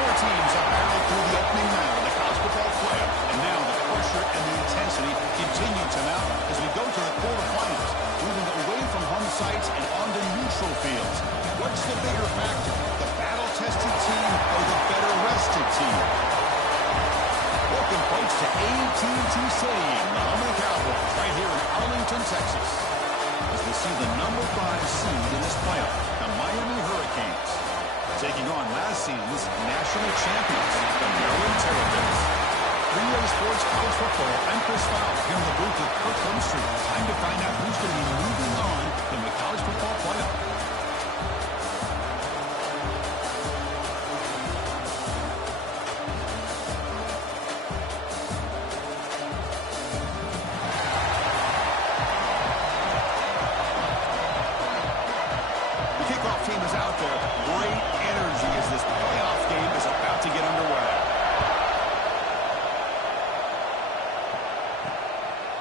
Four teams have battled through the opening round of the college football playoff, and now the pressure and the intensity continue to mount as we go to the quarterfinals, moving away from home sites and onto neutral fields. What's the bigger factor, the battle-tested team or the better-rested team? Welcome, folks, to AT&T Stadium, the home of the Cowboys, right here in Arlington, Texas, as we see the number 5 seed in this playoff, the Miami Hurricanes, taking on last season's national champions, the Maryland Terrapins. Three-way sports college football, I'm Chris Fowler here in the booth with Kirk Holmstreet. Time to find out who's going to be moving on in the college football playoff. The kickoff team is out there. Great energy as this playoff game is about to get underway.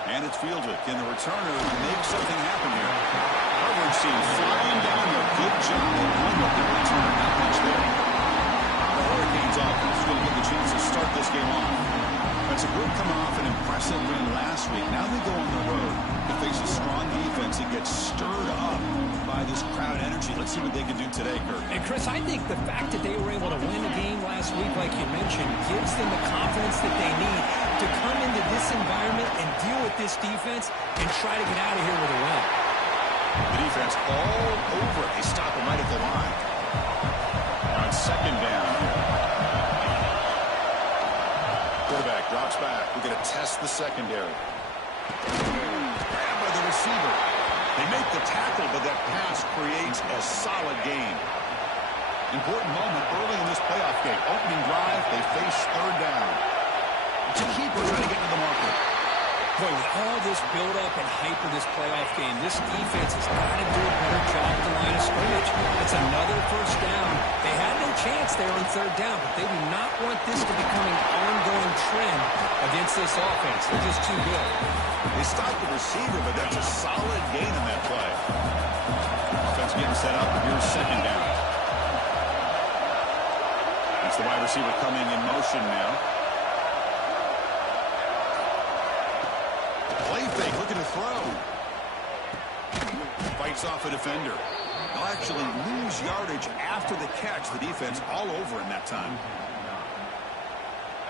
And it's fielded. Can the returner make something happen here? Coverage seems flying down there. Good job at one with the returner. Not much there. The Hurricanes offense is going to get the chance to start this game off. That's a group coming off an impressive win last week. Now they go on the road to face a strong defense that gets stirred up by this crowd energy. Let's see what they can do today, Kurt. And Chris, I think the fact that they were able to win the game last week, like you mentioned, gives them the confidence that they need to come into this environment and deal with this defense and try to get out of here with a win. The defense all over it. They stop him right at the line. Now it's second down here. Quarterback drops back. We're going to test the secondary. Grabbed by the receiver. They make the tackle, but that pass creates a solid gain. Important moment early in this playoff game. Opening drive, they face third down. It's a keeper trying to get into the market. Boy, with all this build-up and hype of this playoff game, this defense has got to do a better job at the line of scrimmage. It's another first down. They had no chance there on third down, but they do not want this to become an ongoing trend against this offense. They're just too good. They stopped the receiver, but that's a solid gain in that play. Offense getting set up. Here's second down. That's the wide receiver coming in motion now. Play fake, looking to throw. Fights off a defender. They'll actually lose yardage after the catch. The defense all over in that time.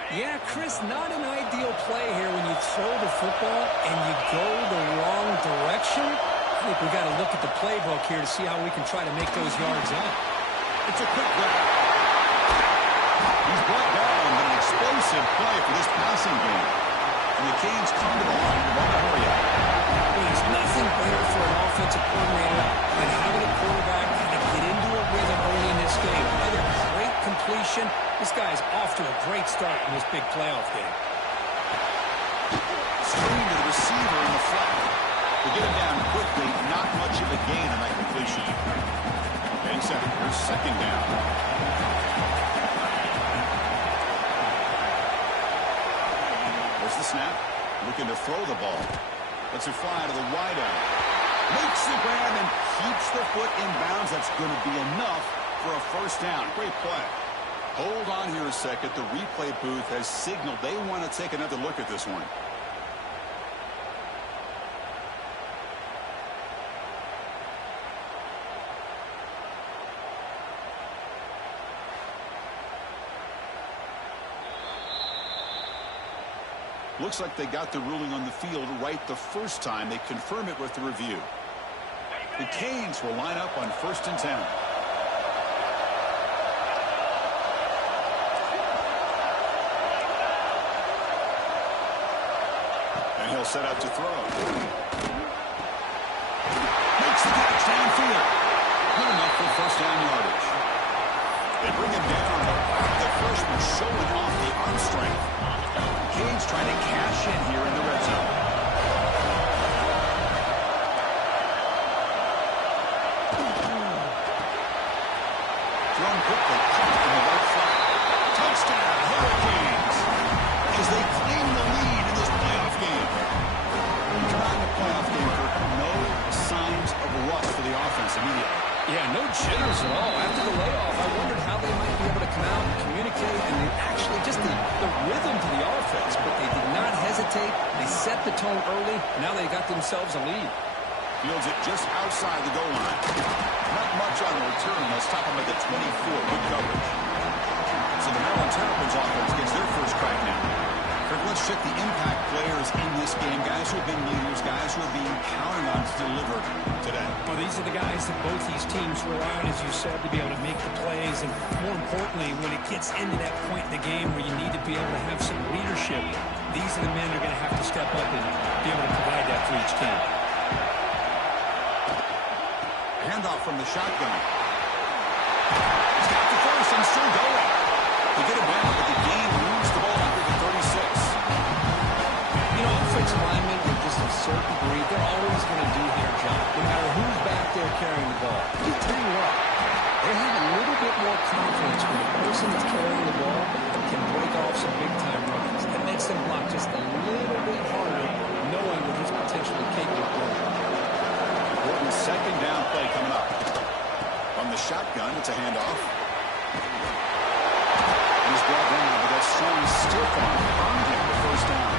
Yeah, Chris, not an ideal play here when you throw the football and you go the wrong direction. I think we've got to look at the playbook here to see how we can try to make those yards up. It's a quick grab. He's brought down, but an explosive play for this passing game. And the Canes come to the line. They want to hurry up. Well, there's nothing better for an offensive coordinator than having a quarterback kind of get into a rhythm early in this game. Another great completion. This guy's off to a great start in this big playoff game. Screen to the receiver in the flat. To get him down quickly, not much of a gain on that completion. And here's second down. The snap, looking to throw the ball. Lets it fly to the wideout. Makes the grab and keeps the foot in bounds. That's going to be enough for a first down. Great play. Hold on here a second. The replay booth has signaled they want to take another look at this one. Looks like they got the ruling on the field right the first time. They confirm it with the review. The Canes will line up on 1st and 10. And he'll set up to throw. Makes the catch downfield. Good enough for first down yardage. They bring him down, but the freshman showing off the arm strength. Canes trying to cash in here in the red zone. Thrown quickly, caught in the right flat. Touchdown, Hurricanes, as they claim the lead in this playoff game. Come on, the playoff game, no signs of rust for the offense immediately. Yeah, no jitters at all. After the layoff, I wondered how they might be able to come out and communicate hesitate. They set the tone early. Now they got themselves a lead. Fields it just outside the goal line. Not much on the return. They'll stop him at the 24. Good coverage. So the Maryland Terrapins offense gets their first crack now. Kirk, let's check the impact players in this game. Guys who have been leaders, guys who are being counted on to deliver today. Well, these are the guys that both these teams rely on, as you said, to be able to make the plays. And more importantly, when it gets into that point in the game where you need to be able to have some leadership, these are the men that are going to have to step up and be able to provide that for each team. Handoff from the shotgun. He's got the first and still going. They get him down, but the game moves the ball under the 36. You know, offensive linemen are just a certain breed. They're always going to do their job, no matter who's back there carrying the ball. You tell you what, they have a little bit more confidence when the person that's carrying the ball can break off some big-time runs. That makes them block just a little bit harder, knowing what he's potentially capable of doing. Important second down play coming up. From the shotgun, it's a handoff. And he's brought down, but that strong stiff arm earned him the first down.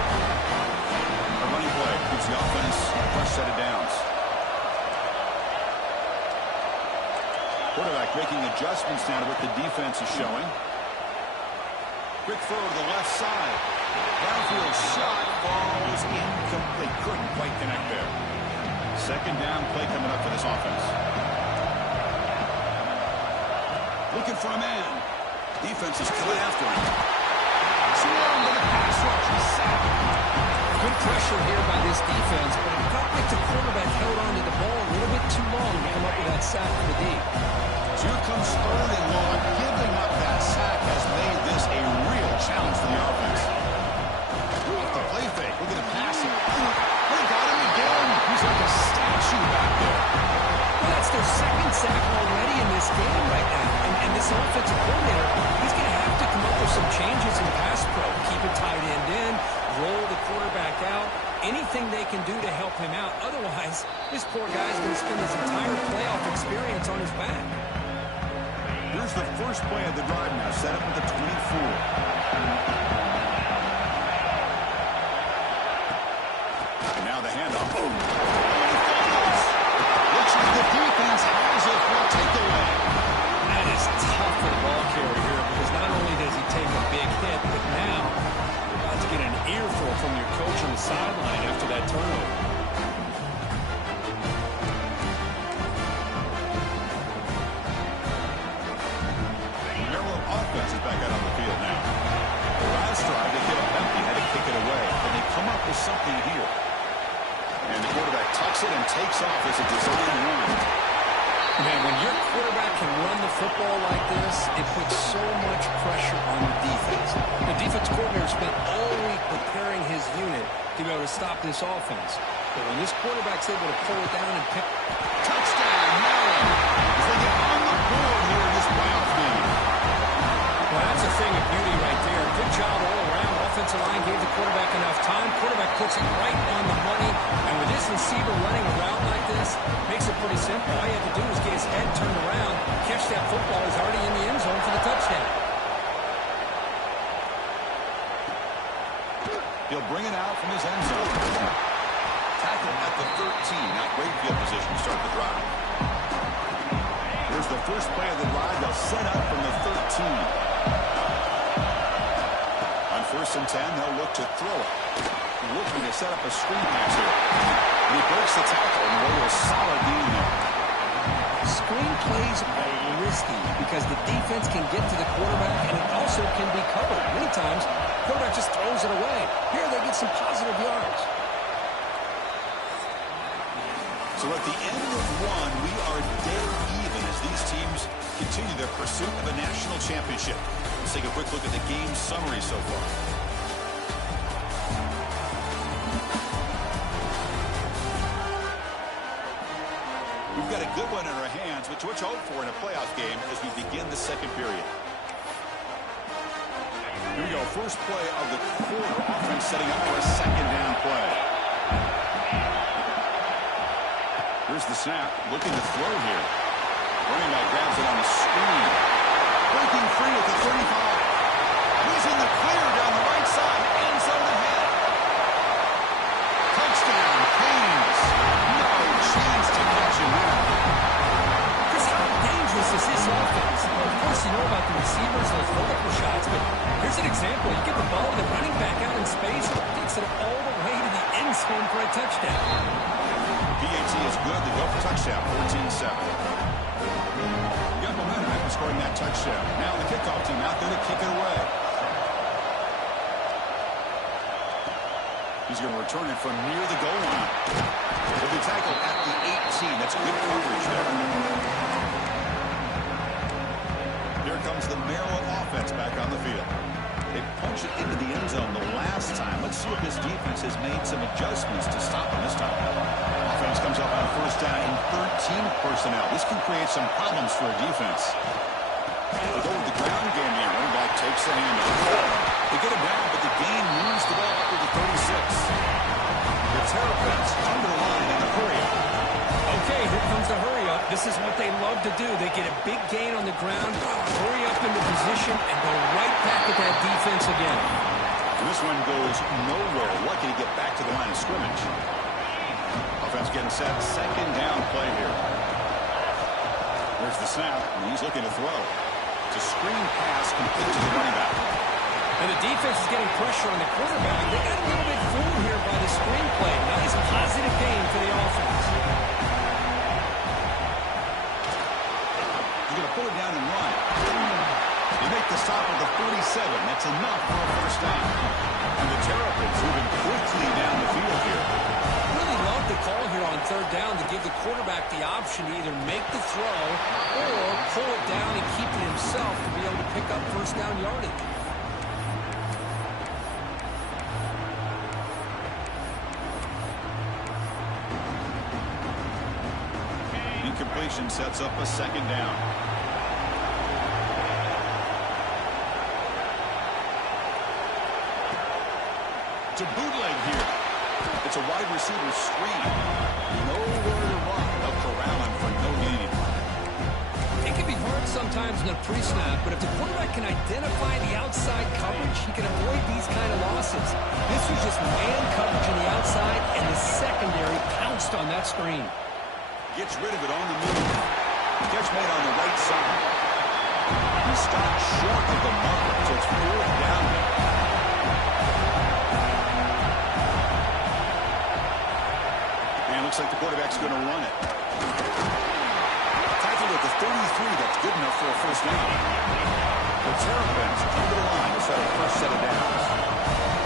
A running play gives the offense a fresh set of downs. Quarterback making adjustments now to what the defense is showing. Quick throw to the left side. Downfield shot falls incomplete. Couldn't quite connect there. Second down play coming up for this offense. Looking for a man. Defense is coming after him. Swarmed to the pass rush. He's sacked. Good pressure here by this defense, but it felt like the quarterback held onto the ball a little bit too long to come up with that sack for the D. So here comes third and long. Giving up that sack has made this a real challenge for the offense. Off the play fake. Look at the passing. They got him again. He's like a statue back there. Well, that's their second sack already in this game right now. And this offensive coordinator, he's going to have to come up with some changes in pass pro. Keep it tight end in, roll the quarterback out, anything they can do to help him out. Otherwise, this poor guy's going to spend his entire playoff experience on his back. Here's the first play of the drive now, set up at the 24. And now the handoff. Boom. Looks like the defense has it for a takeaway. That is tough for the ball carrier here because not only does he take a big hit, but now you're about to get an earful from your coach on the sideline after that turnover. Maryland offense is back out on the field now. The last drive, they get up empty, had to kick it away. And they come up with something here. And the quarterback tucks it and takes off as a design run. Man, when your quarterback can run the football like this, it puts so much pressure on the defense. The defense coordinator spent all week preparing his unit to be able to stop this offense. But when this quarterback's able to pull it down and pick... Touchdown, Maryland! As they get on the board here in this playoff game. Well, that's a thing of beauty right there. Good job all around. Offensive line gave the quarterback enough time. Quarterback puts it right on the money. And with this receiver running a route like this, makes it pretty simple. All you have to do is get his head turned around, catch that football. He's already in the end zone for the touchdown. He'll bring it out from his end zone. Tackle at the 13. Not great field position to start the drive. Here's the first play of the drive. They'll set up from the 13. On first and 10, they'll look to throw it. Looking to set up a screen pass here. And he breaks the tackle and roll a solid gain there. Screen plays are risky because the defense can get to the quarterback and it also can be covered. Many times, the quarterback just throws it away. Here they get some positive yards. So at the end of one, we are dead even as these teams continue their pursuit of a national championship. Let's take a quick look at the game summary so far. We've got a good one in our hands, which to hope for in a playoff game as we begin the second period. Here we go, first play of the quarter. Offense setting up for a second down play. Here's the snap, looking to throw here. Running back grabs it on the screen. Breaking free at the 35. He's in the clear down the right side. End zone ahead. dangerous is this offense? Well, of course, you know about the receivers, those vertical shots, but here's an example. You get the ball to the running back out in space, takes it all the way to the end zone for a touchdown. PAT is good. They go for touchdown, 14-7. You got momentum after scoring that touchdown. Now the kickoff team out there to kick it away. He's going to return it from near the goal line. He'll be tackled at the 18. That's good coverage there. Here comes the Maryland offense back on the field. They punched it into the end zone the last time. Let's see if this defense has made some adjustments to stop them this time. Offense comes up on first down in 13 personnel. This can create some problems for a defense. They go with the ground game here. Running back takes the handoff. They get him down, but the gain moves the ball up to the 36. The Terrapins under the line in the hurry-up. Okay, here comes the hurry-up. This is what they love to do. They get a big gain on the ground, hurry up into position, and go right back at that defense again. And this one goes nowhere. Lucky to get back to the line of scrimmage. Offense getting set. Second down play here. There's the snap, and he's looking to throw. It's a screen pass complete to the running back. And the defense is getting pressure on the quarterback. They got a little bit fooled here by the screen play. Nice positive gain for the offense. He's going to pull it down and run. They make the stop at the 47. That's enough for a first down. And the Terrapins moving quickly down the field here. Really love the call here on third down to give the quarterback the option to either make the throw or pull it down and keep it himself to be able to pick up first down yardage. Incompletion sets up a second down. To bootleg here. It's a wide receiver screen. Nowhere to run. They'll corral him for no gain. It can be hard sometimes in a pre-snap, but if the quarterback can identify the outside coverage, he can avoid these kind of losses. This was just man coverage on the outside, and the secondary pounced on that screen. Gets rid of it on the move. Catch made on the right side. He stopped short of the marker, so it's fourth down there. And looks like the quarterback's going to run it. Tackled at the 33. That's good enough for a first down. The Terrapins under the line to set a first set of downs.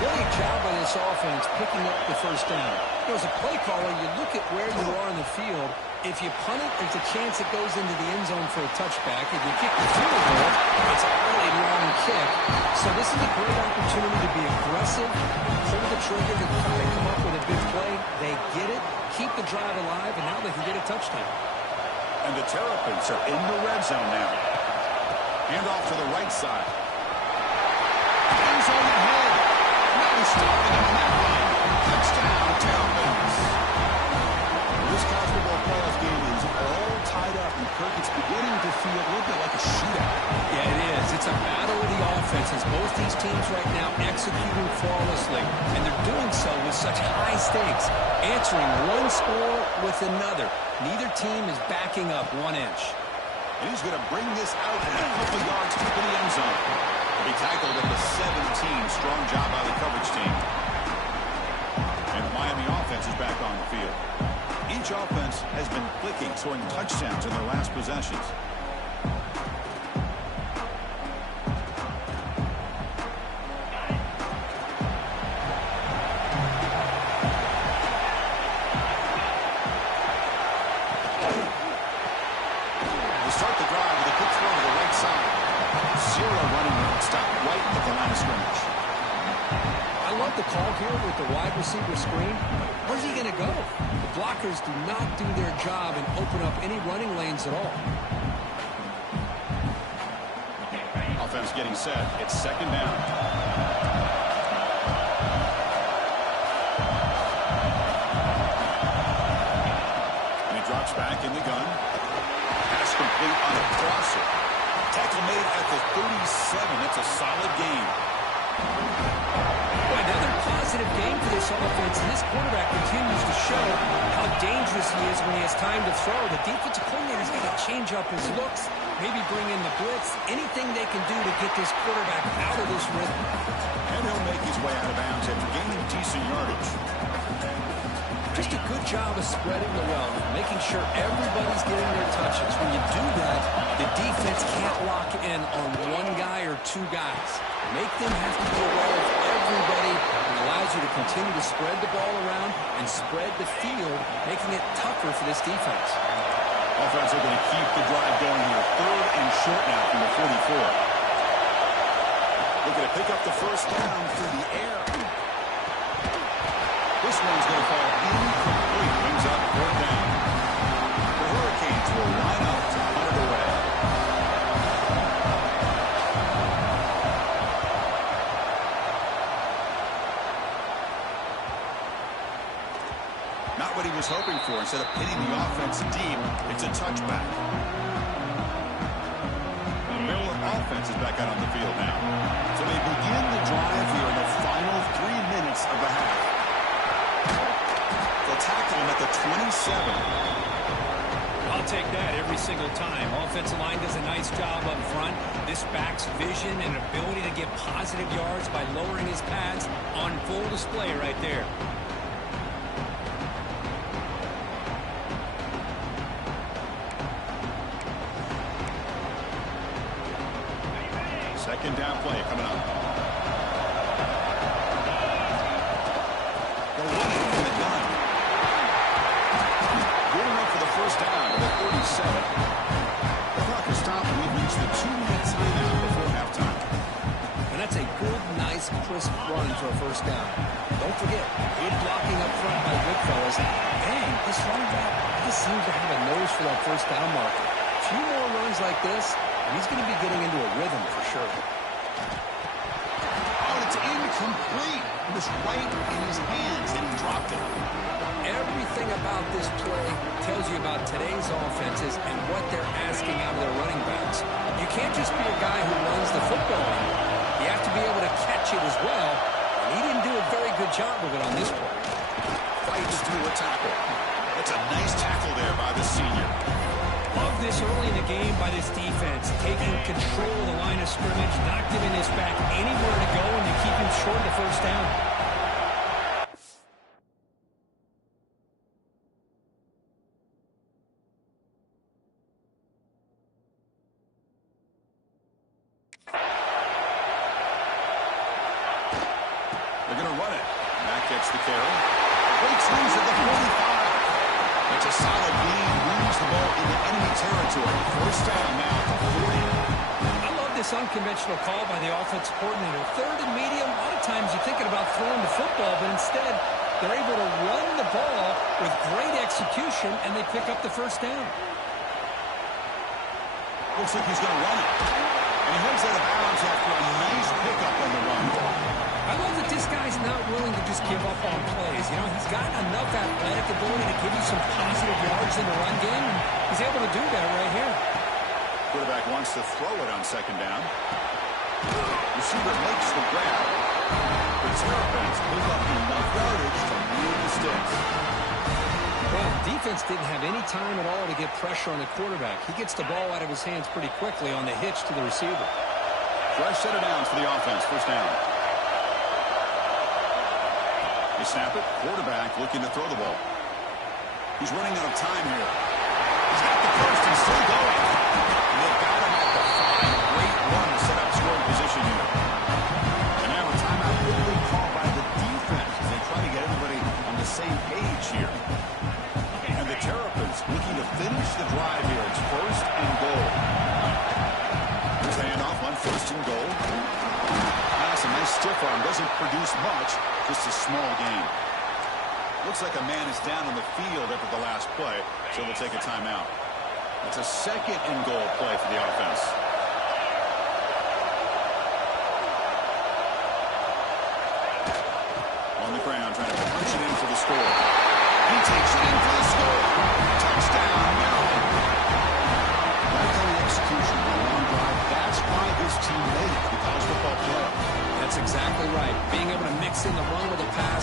Great job by this offense picking up the first down. As a play caller, you look at where you are in the field. If you punt it, there's a chance it goes into the end zone for a touchback. If you kick the field goal, it's a really long kick. So this is a great opportunity to be aggressive, pull the trigger to try to come up with a big play. They get it, keep the drive alive, and now they can get a touchdown. And the Terrapins are in the red zone now. Hand off to the right side. Hands on the head. No stopping him on that run. Touchdown, Terrapins. This college football playoff game is all tied up, and Kirk, it's beginning to feel a little bit like a shootout. Yeah, it is. It's a battle of the offenses. Both these teams right now executing flawlessly, and they're doing so with such high stakes, answering one score with another. Neither team is backing up 1 inch. And he's going to bring this out in a couple yards deep in the end zone. He'll be tackled at the 17. Strong job by the coverage team. And the Miami offense is back on the field. Each offense has been clicking, scoring touchdowns in their last possessions. Start the drive with a quick throw to the right side. Zero running room. Stop right at the line of scrimmage. I love the call here with the wide receiver screen. Where's he going to go? The blockers do not do their job and open up any running lanes at all. Offense getting set. It's second down. And he drops back in the gun. Pass complete on a crosser. Tackle made at the 37. That's a solid gain. Another positive positive game for this offense, and this quarterback continues to show how dangerous he is when he has time to throw. The defensive coordinator's got to change up his looks, maybe bring in the blitz, anything they can do to get this quarterback out of this rhythm. And he'll make his way out of bounds after gaining decent yardage. Just a good job of spreading the wealth, making sure everybody's getting their touches. When you do that, the defense can't lock in on one guy or two guys. Make them have to be aware of everybody, and allows you to continue to spread the ball around and spread the field, making it tougher for this defense. Offense are going to keep the drive going here. 3rd and short now from the 44. Looking to pick up the first down through the air. This one's going to fall incomplete. Brings up 4th down. The Hurricanes will line up to hunt it away. Not what he was hoping for. Instead of pinning the offense deep, it's a touchback. The Miller offense is back out on the field now. So they begin the drive here in the final 3 minutes of the half. They'll tackle him at the 27. I'll take that every single time. Offensive line does a nice job up front. This back's vision and ability to get positive yards by lowering his pads on full display right there. Second down play coming up. They'll run it from the gun. Good enough for the first down at the 37. The clock is stopped and we've reached the 2-minute timeout before halftime. And that's a good, nice, crisp run for a first down. Don't forget, good blocking up front by Goodfellas. And this running back just seems to have a nose for that first down marker. A few more runs like this, and he's going to be getting into a rhythm for sure. Oh, it's incomplete. It was right in his hands and he dropped it. Everything about this play tells you about today's offenses and what they're asking out of their running backs. You can't just be a guy who runs the football. You have to be able to catch it as well, and he didn't do a very good job of it on this play. Fights through a tackle. That's a nice tackle there by the senior. Love this early in the game by this defense, taking control of the line of scrimmage, not giving this back anywhere to go, and to keep him short of the first down. They're going to run it. Matt gets the carry. Breaks loose at the 45. It's a solid gain. Moves the ball into enemy territory. First down now to 40. I love this unconventional call by the offensive coordinator. 3rd and medium. A lot of times you're thinking about throwing the football, but instead they're able to run the ball with great execution, and they pick up the first down. Looks like he's going to run it. And he heads out of bounds after a nice pickup on the run. I love that this guy's not willing to just give up on plays. You know, he's got enough athletic ability to give you some positive yards in the run game, and he's able to do that right here. Quarterback wants to throw it on second down. Receiver makes the grab. The Terrapins pick up enough yardage to move the sticks. Well, defense didn't have any time at all to get pressure on the quarterback. He gets the ball out of his hands pretty quickly on the hitch to the receiver. Fresh set of downs for the offense. First down. They snap it. Quarterback looking to throw the ball. He's running out of time here. He's got the first and still going. And they've got him at the 5. Great run to set up scoring position here. And now a timeout quickly called by the defense as they try to get everybody on the same page here. And the Terrapins looking to finish the drive here. It's 1st and goal. Here's the handoff on 1st and goal. That's a nice stiff arm. Doesn't produce much. Just a small gain. Looks like a man is down on the field after the last play, so they'll take a timeout. It's a 2nd and goal play for the offense. On the ground, trying to punch it in for the score. He takes it in for the score. Touchdown, Maryland. That's on the execution on a long drive. That's why this team made it to the college football playoff. That's exactly right. Being able to mix in the run with the pass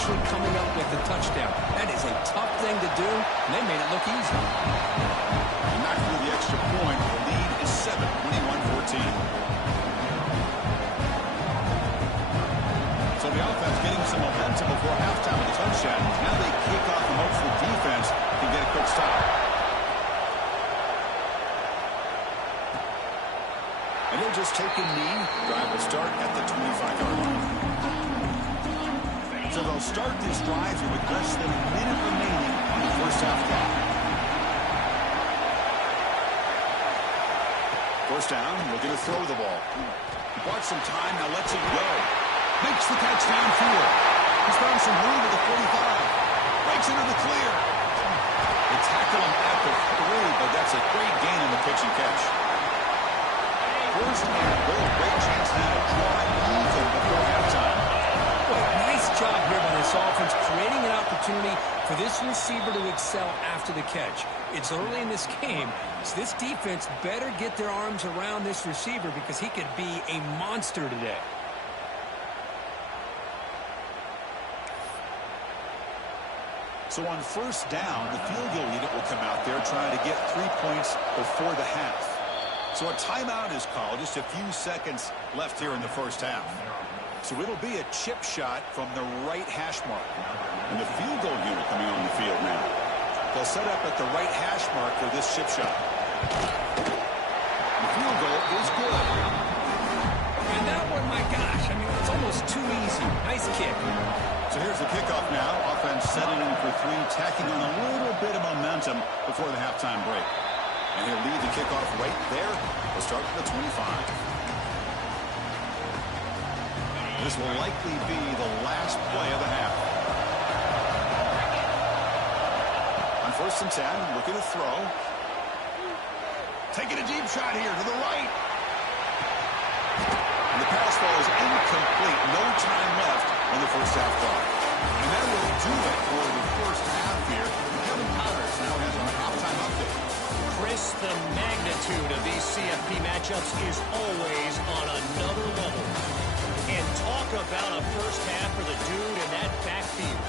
eventually coming up with the touchdown. That is a tough thing to do, and they made it look easy. And not through the extra point. The lead is 7, 21-14. So the offense getting some momentum before halftime with a touchdown. Now they kick off and hopes the defense can get a quick stop. And he'll just take a knee. Drive will start at the 25-yard line. So they'll start this drive here with less than a minute remaining on the first half clock. First down, looking to throw the ball. He bought some time, now lets it go. Makes the catch downfield. He's found some room at the 45. Breaks into the clear. They tackle him at the 3, but that's a great gain on the pitch and catch. First and goal. Great chance now to drive even before halftime. Boy, nice job here by this offense, creating an opportunity for this receiver to excel after the catch. It's early in this game, so this defense better get their arms around this receiver because he could be a monster today. So on first down, the field goal unit will come out there trying to get 3 points before the half. So a timeout is called. Just a few seconds left here in the first half. So it'll be a chip shot from the right hash mark. And the field goal unit coming on the field now. They'll set up at the right hash mark for this chip shot. The field goal is good. And that one, my gosh, I mean, it's almost too easy. Nice kick. So here's the kickoff now. Offense setting in for 3, tacking on a little bit of momentum before the halftime break. And he'll lead the kickoff right there. We'll start with the 25. This will likely be the last play of the half. On first and 10, looking to throw. Taking a deep shot here to the right. And the pass ball is incomplete. No time left on the first half clock. And that will do it for the first half here. Kevin Powers now has our halftime update. Chris, the magnitude of these CFP matchups is always on another level. And talk about a first half for the dude in that backfield.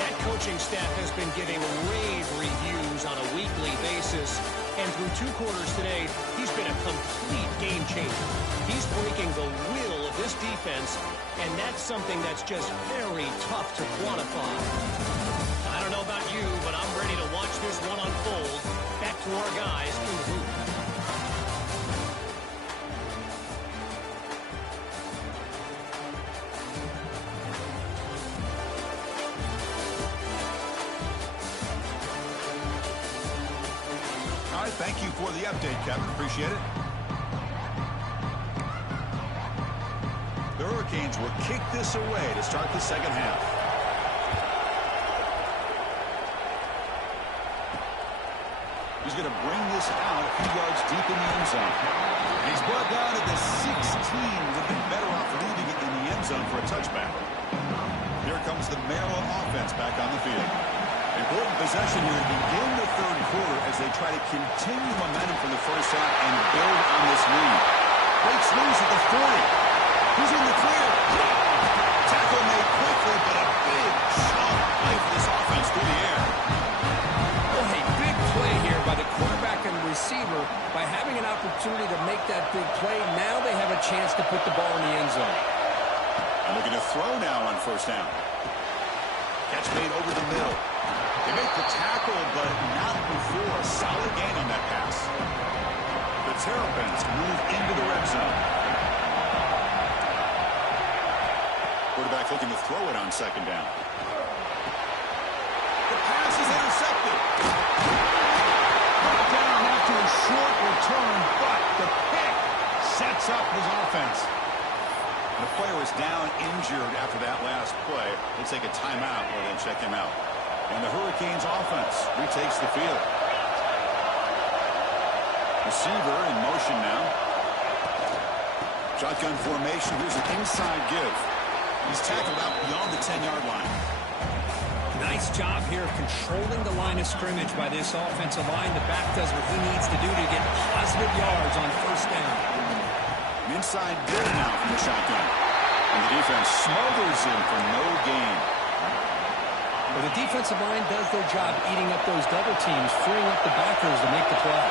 That coaching staff has been giving rave reviews on a weekly basis. And through 2 quarters today, he's been a complete game changer. He's breaking the will of this defense, and that's something that's just very tough to quantify. I don't know about you, but I'm ready to watch this one unfold. Back to our guys in the booth. All right, thank you for the update, Kevin. Appreciate it. The Hurricanes will kick this away to start the second half. He's going to bring this out a few yards deep in the end zone. And he's brought down at the 16. Would have been better off leaving it in the end zone for a touchback. Here comes the Maryland offense back on the field. Important possession here to begin the third quarter as they try to continue momentum from the first half and build on this lead. Breaks loose at the 40. He's in the clear. Tackle made quickly, but a big shot play for this offense through the air. Oh, a big play here by the quarterback and receiver. By having an opportunity to make that big play, now they have a chance to put the ball in the end zone. And looking to throw now on first down. Catch made over the middle. They make the tackle, but not before a solid gain on that pass. The Terrapins move into the red zone. Quarterback looking to throw it on second down. The pass is intercepted. Brought down after a short return, but the pick sets up his offense. The player is down injured after that last play. They'll take a timeout or they'll check him out. And the Hurricanes offense retakes the field. Receiver in motion now. Shotgun formation. Here's an inside give. He's tackled out beyond the 10-yard line. Nice job here of controlling the line of scrimmage by this offensive line. The back does what he needs to do to get positive yards on first down. An inside give now from the shotgun. And the defense smothers him for no gain. the defensive line does their job eating up those double teams, freeing up the backers to make the play.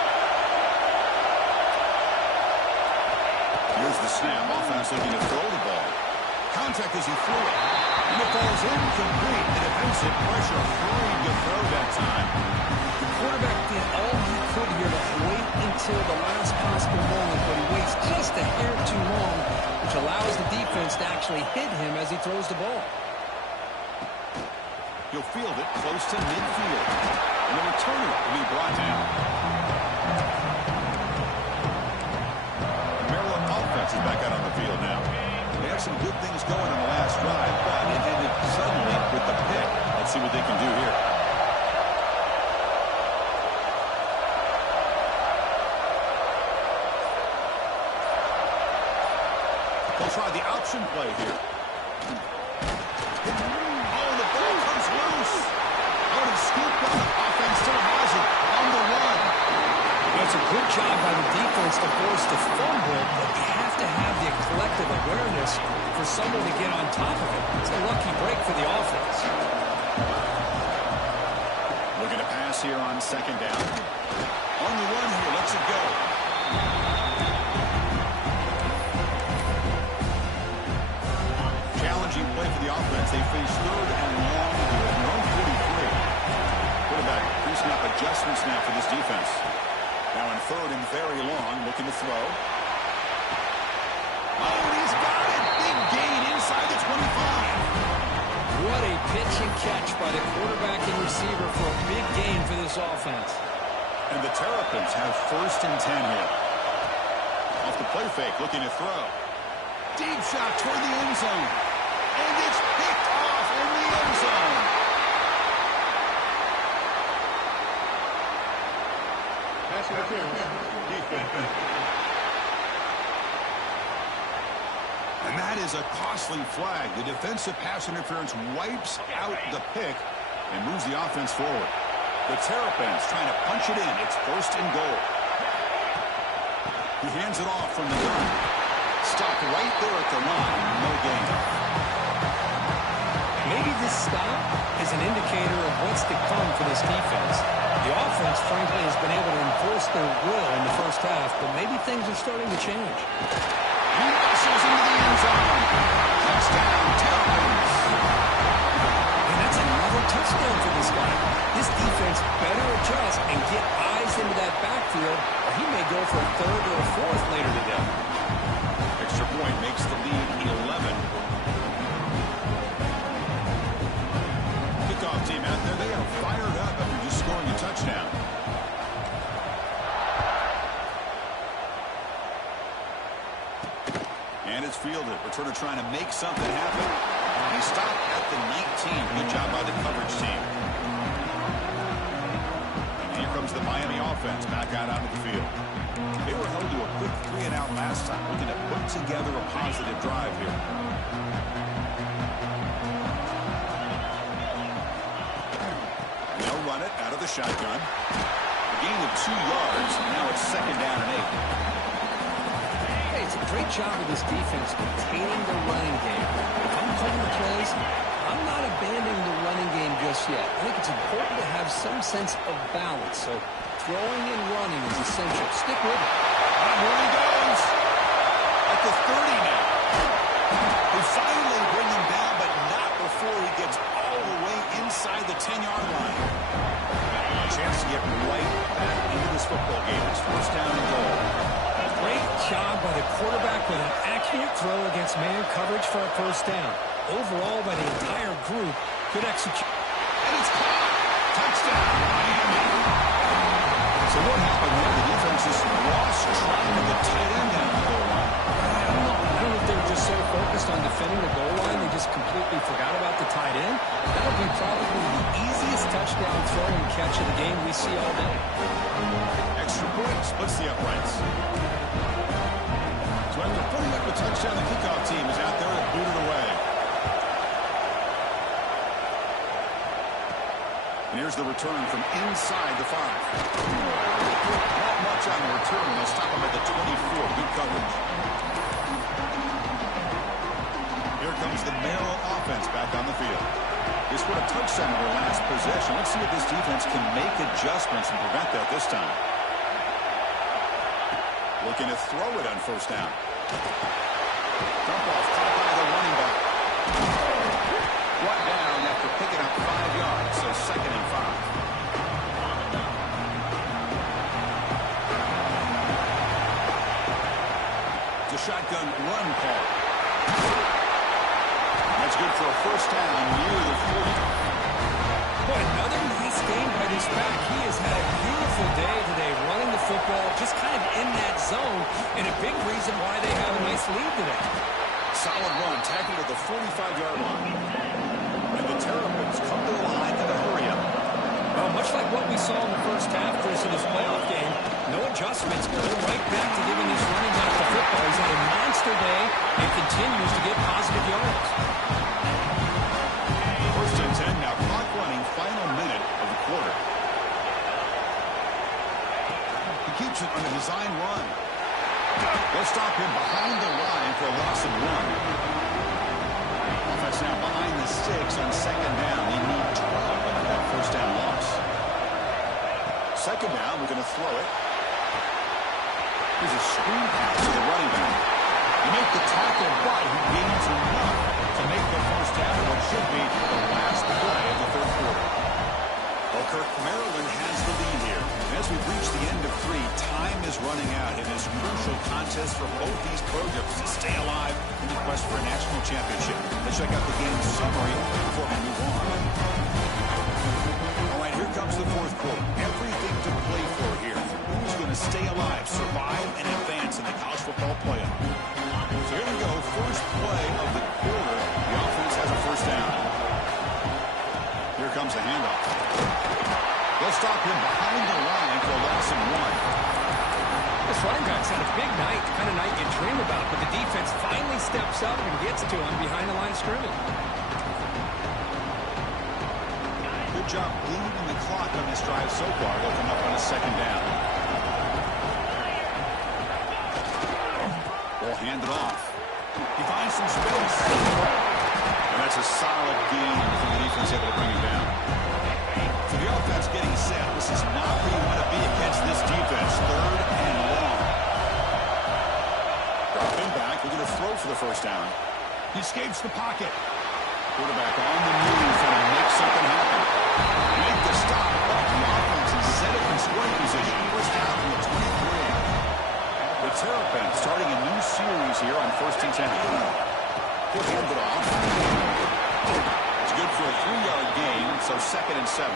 Here's the snap. Offense looking to throw the ball. Contact as he threw it. And it falls incomplete. The defensive pressure afraid to throw that time. The quarterback did all he could here to wait until the last possible moment, but he waits just a hair too long, which allows the defense to actually hit him as he throws the ball. He'll field it close to midfield. And the returner will be brought down. The Maryland offense is back out on the field now. They have some good things going on the last drive, but it ended suddenly with the pick. Let's see what they can do here. They'll try the option play here. Oh, the ball comes loose. Oh, he scooped up. Offense still has it on the run. It's a good job by the defense to force the fumble, but you have to have the collective awareness for someone to get on top of it. It's a lucky break for the offense. Looking to pass here on second down. On the run here, lets it go. Challenging play for the offense. They face third and long here at their own 43. Quarterback increasing up adjustments now for this defense. Now in third and very long, looking to throw. Oh, and he's got it. Big gain inside the 25. What a pitch and catch by the quarterback and receiver for a big gain for this offense. And the Terrapins have first and 10 here. Off the play fake, looking to throw. Deep shot toward the end zone. And it's picked off in the end zone. And that is a costly flag. The defensive pass interference wipes out the pick and moves the offense forward. The Terrapins trying to punch it in. It's first and goal. He hands it off from the gun. Stopped right there at the line. No gain. Maybe this stop is an indicator of what's to come for this defense. The offense, frankly, has been able to enforce their will in the first half, but maybe things are starting to change. He muscles into the end zone. Touchdown, Terrapins. And that's another touchdown for this guy. This defense better adjust and get eyes into that backfield, or he may go for a third or a fourth later today. Extra point makes the lead 11. Kickoff team out there, they are fired up after just scoring a touchdown. And it's fielded. Returner trying to make something happen. He stopped at the 19. Good job by the coverage team. And here comes the Miami offense back out onto the field. They were held to a quick 3-and-out last time, looking to put together a positive drive here. They'll run it out of the shotgun. A gain of 2 yards. Now it's second down and 8. Hey, it's a great job of this defense containing the running game. If I'm calling the plays, I'm not abandoning the running game just yet. I think it's important to have some sense of balance. So throwing and running is essential. Stick with it. And here he goes. At the 30 now. They finally bring him down, but not before he gets all the way inside the 10-yard line. A chance to get right back into this football game. It's first down and goal. Great job by the quarterback with an accurate throw against man coverage for a first down. Overall, by the entire group, good execution. And it's caught. Touchdown, Miami. So what happened there? The defense just lost track of the tight end down the goal line. I don't know if they were just so focused on defending the goal line, they just completely forgot about the tight end. That'll be probably the easiest touchdown throw and catch of the game we see all day. Extra point splits the uprights. So after putting up a touchdown, the kickoff team is out there and booted away. And here's the return from inside the 5. Not much on the return. They'll stop him at the 24. Good coverage. Here comes the Maryland offense back on the field. They scored a touchdown in their last possession. Let's see if this defense can make adjustments and prevent that this time. Looking to throw it on first down. Dump off caught by the running back. Brought down after picking up 5 yards, so 2nd and 5. It's a shotgun run call. That's good for a first down near the 40. Boy, another nice game by this back. He has had a beautiful day today running the football, just kind of in that zone, and a big reason why they have a nice lead today. Solid run, tackled at the 45-yard line. And the Terrapins come to the line in a hurry-up. Well, much like what we saw in the first half, Chris, in this playoff game, no adjustments. They're right back to giving this running back the football. He's had a monster day and continues to get positive yards. 1st and 10 now, clock running, final minute of the quarter. He keeps it on a design run. They'll stop him behind the line for a loss of 1. Offense now behind the sticks on 2nd down. They need 12 on that first down loss. 2nd down, we're going to throw it. Here's a screen pass to the running back. You make the tackle, but he gains enough to make the first down in what should be the last play of the 3rd quarter. Well, Kirk, Maryland has the lead here. And as we've reached the end of 3, time is running out in this crucial contest for both these programs to stay alive in the quest for a national championship. Let's check out the game summary before we move on. All right, here comes the 4th quarter. Everything to play for here. Who's going to stay alive, survive, and advance in the college football playoff? So here we go, first play of the quarter. The offense has a first down. Here comes a handoff. They'll stop him behind the line for a loss of 1. This running back's had a big night, the kind of night you dream about, but the defense finally steps up and gets to him behind the line of scrimmage. Good job bleeding the clock on this drive so far. They'll come up on a 2nd down. Ball handed off. He finds some space. And that's a solid gain for the defense able to bring him down. So the offense getting set. This is not where you want to be against this defense. 3rd and long. Dropping back. We're going to throw for the first down. He escapes the pocket. Quarterback on the move trying to make something happen. Make the stop. The offense is set up in scoring position. First down from the 23. The Terrapins starting a new series here on 1st and 10. He'll hand it off. It's good for a 3-yard gain, so 2nd and 7.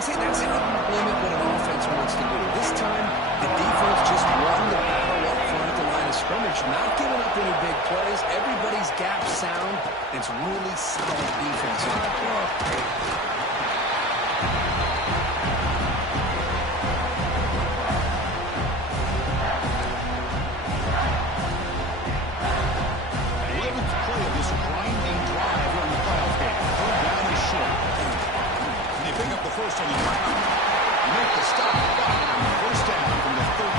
See, that's how you limit what an offense wants to do. This time, the defense just won the battle up front at the line of scrimmage, not giving up any big plays. Everybody's gap sound. It's really solid defense on that play. First on the ground. Make the stop. First down from the 13.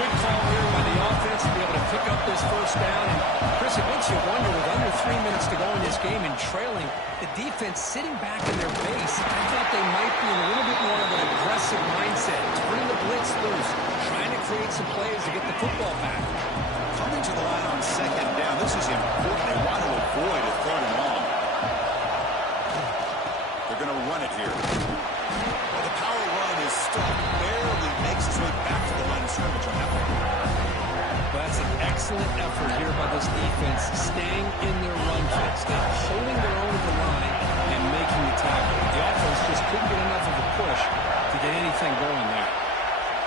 Good call here by the offense to be able to pick up this first down. And Chris, it makes you wonder, with under 3 minutes to go in this game and trailing, the defense sitting back in their base. I thought they might be in a little bit more of an aggressive mindset, turning the blitz loose, trying to create some plays to get the football back. Coming to the line on 2nd down. This is important. They want to avoid a 3rd and long. They're going to run it here. Well, the power run is stuck. Barely makes his way back to the line of scrimmage on that one. Well, that's an excellent effort here by this defense, staying in their run fits, holding their own at the line and making the tackle. The offense just couldn't get enough of a push to get anything going there.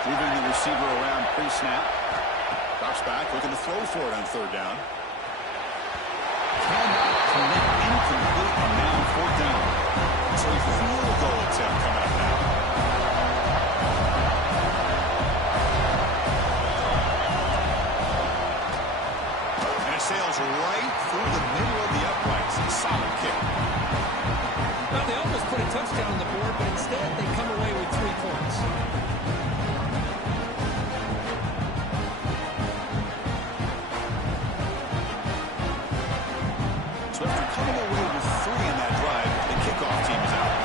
Moving the receiver around pre-snap. Drops back, looking to throw for it on 3rd down. Cannot connect, incomplete, and now 4th down. So a field goal attempt coming up now. And it sails right through the middle of the uprights. A solid kick. Well, they almost put a touchdown on the board, but instead they come away with 3 points. Running away with 3 in that drive. The kickoff team is out.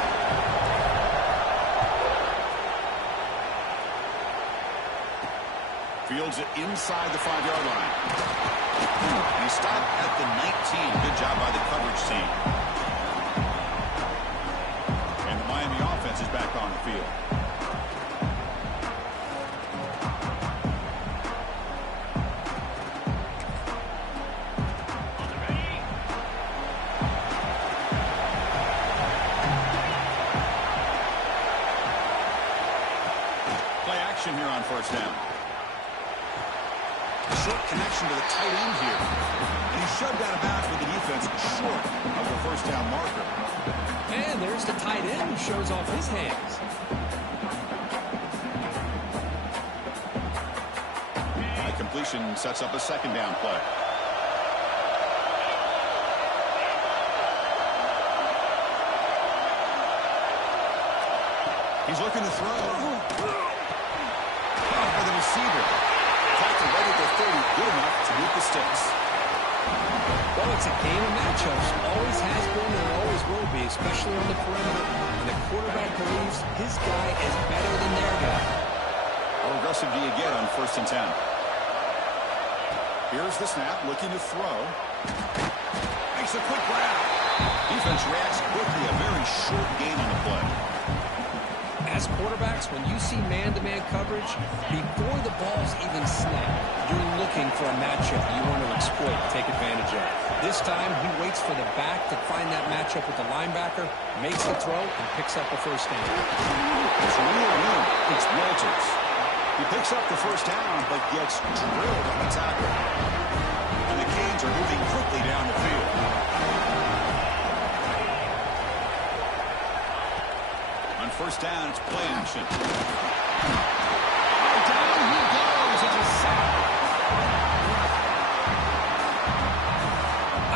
Fields it inside the 5-yard line. He stopped at the 19. Good job by the coverage team. And the Miami offense is back on the field. Play action here on first down. Short connection to the tight end here. And he shoved out of bounds with the defense short of the first down marker. And there's the tight end who shows off his hands. The completion sets up a second down play. He's looking to throw. For the receiver. Right at the 30, good enough to beat the sticks. Well, it's a game of matchups. Always has been and always will be, especially on the perimeter. And the quarterback believes his guy is better than their guy. How aggressive do you get on 1st and 10? Here's the snap, looking to throw. Makes a quick grab. Defense reacts quickly, a very short gain on the play. As quarterbacks, when you see man-to-man coverage, before the ball's even snapped, you're looking for a matchup you want to exploit, take advantage of. This time, he waits for the back to find that matchup with the linebacker, makes the throw, and picks up the first down. It's real wind. It's Walters. He picks up the first down, but gets drilled on the tackle. And the Canes are moving quickly down the field. First down, it's play action. Down he goes. It's a sack.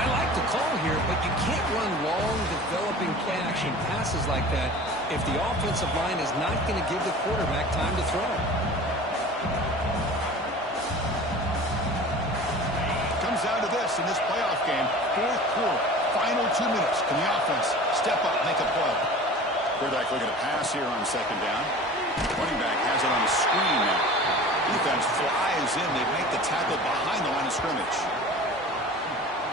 I like the call here, but you can't run long, developing play action passes like that if the offensive line is not going to give the quarterback time to throw. Comes down to this in this playoff game. 4th quarter, final 2 minutes. Can the offense step up, make a play? Quarterback looking to pass here on 2nd down. Running back has it on the screen now. Defense flies in. They make the tackle behind the line of scrimmage.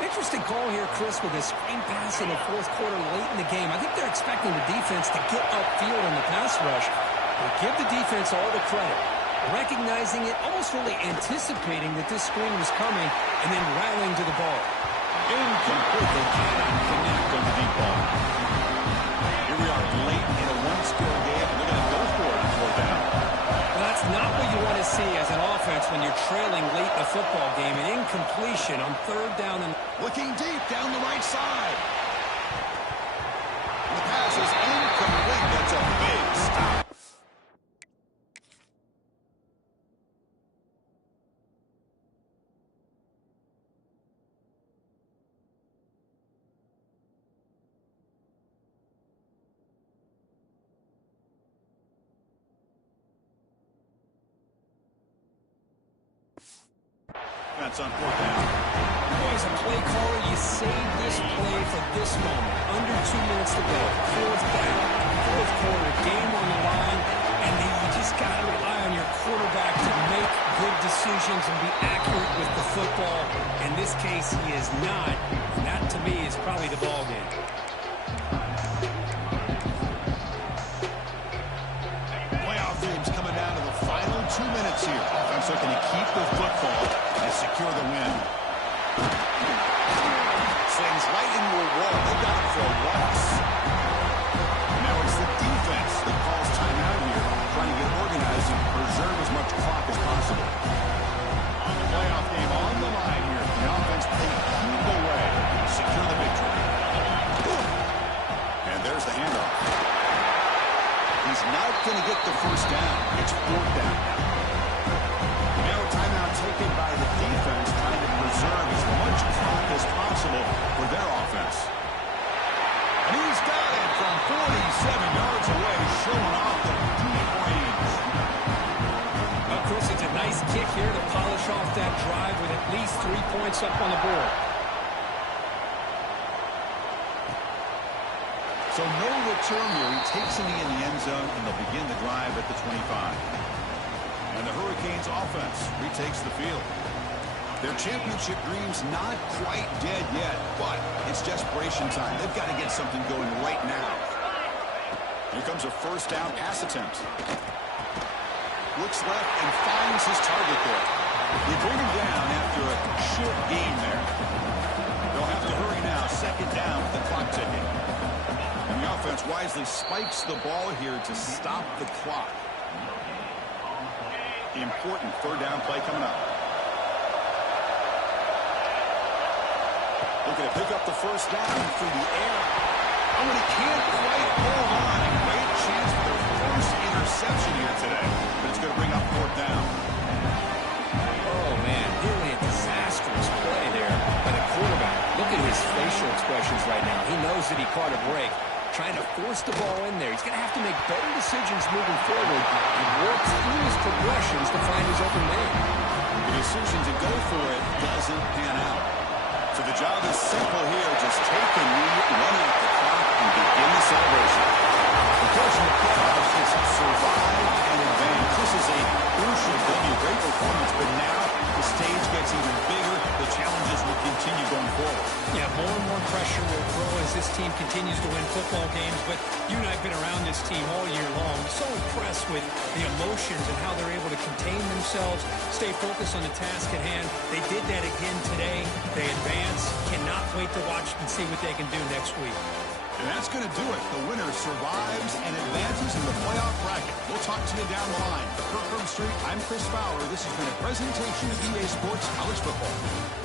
Interesting call here, Chris, with a screen pass in the 4th quarter late in the game. I think they're expecting the defense to get upfield on the pass rush. But give the defense all the credit. Recognizing it, almost really anticipating that this screen was coming, and then rallying to the ball. Incomplete. They cannot connect on the deep ball. Here we are late in a one-score game, and they're going to go for it on 4th down. Well, that's not what you want to see as an offense when you're trailing late in a football game. An incompletion on 3rd down. And looking deep down the right side. And the pass is incomplete. That's a big stop. That's on 4th down. As a play caller, you save this play for this moment. Under 2 minutes to go. 4th down, 4th quarter, game on the line, and then you just got to rely on your quarterback to make good decisions and be accurate with the football. In this case, he is not. And that, to me, is probably the ball game. Playoff games coming down to the final 2 minutes here. Offense looking to keep the football and secure the win. Slings right into a wall. They got it for a loss. Now it's the defense that calls timeout here, trying to get organized and preserve as much clock as possible. On the playoff game on the line here. The offense playing the way to secure the victory. And there's the handoff. He's not going to get the first down. It's 4th down now. Now timeout taken by the defense, trying to preserve as much clock as possible for their offense. And he's got it from 47 yards away, showing off the deep range. Well, Chris, it's a nice kick here to polish off that drive with at least 3 points up on the board. So no return here. He takes it in the end zone, and they'll begin the drive at the 25. And the Hurricanes offense retakes the field. Their championship dream's not quite dead yet, but it's desperation time. They've got to get something going right now. Here comes a first down pass attempt. Looks left and finds his target there. They bring him down after a short gain there. They'll have to hurry now. Second down with the clock ticking. And the offense wisely spikes the ball here to stop the clock. Important third down play coming up. Looking to pick up the first down through the air. Oh, and he can't quite hold on. A great chance for their first interception here today. But it's going to bring up fourth down. Oh, man, really a disastrous play there by the quarterback. Look at his facial expressions right now. He knows that he caught a break. Trying to force the ball in there. He's going to have to make better decisions moving forward and work through his progressions to find his open man. The decision to go for it doesn't pan out. So the job is simple here. Just take a knee, run out the clock, and begin the celebration. The coach in the playoffs is survive and advance. This is a crucial W. Great performance, but now the stage gets even bigger. The challenges will continue going forward. Yeah, more and more pressure will grow as this team continues to win football games. But you and I have been around this team all year long. So impressed with the emotions and how they're able to contain themselves, stay focused on the task at hand. They did that again today. They advance. Cannot wait to watch and see what they can do next week. And that's going to do it. The winner survives and advances in the playoff bracket. We'll talk to you down the line. For Kirkland Street, I'm Chris Fowler. This has been a presentation of EA Sports College Football.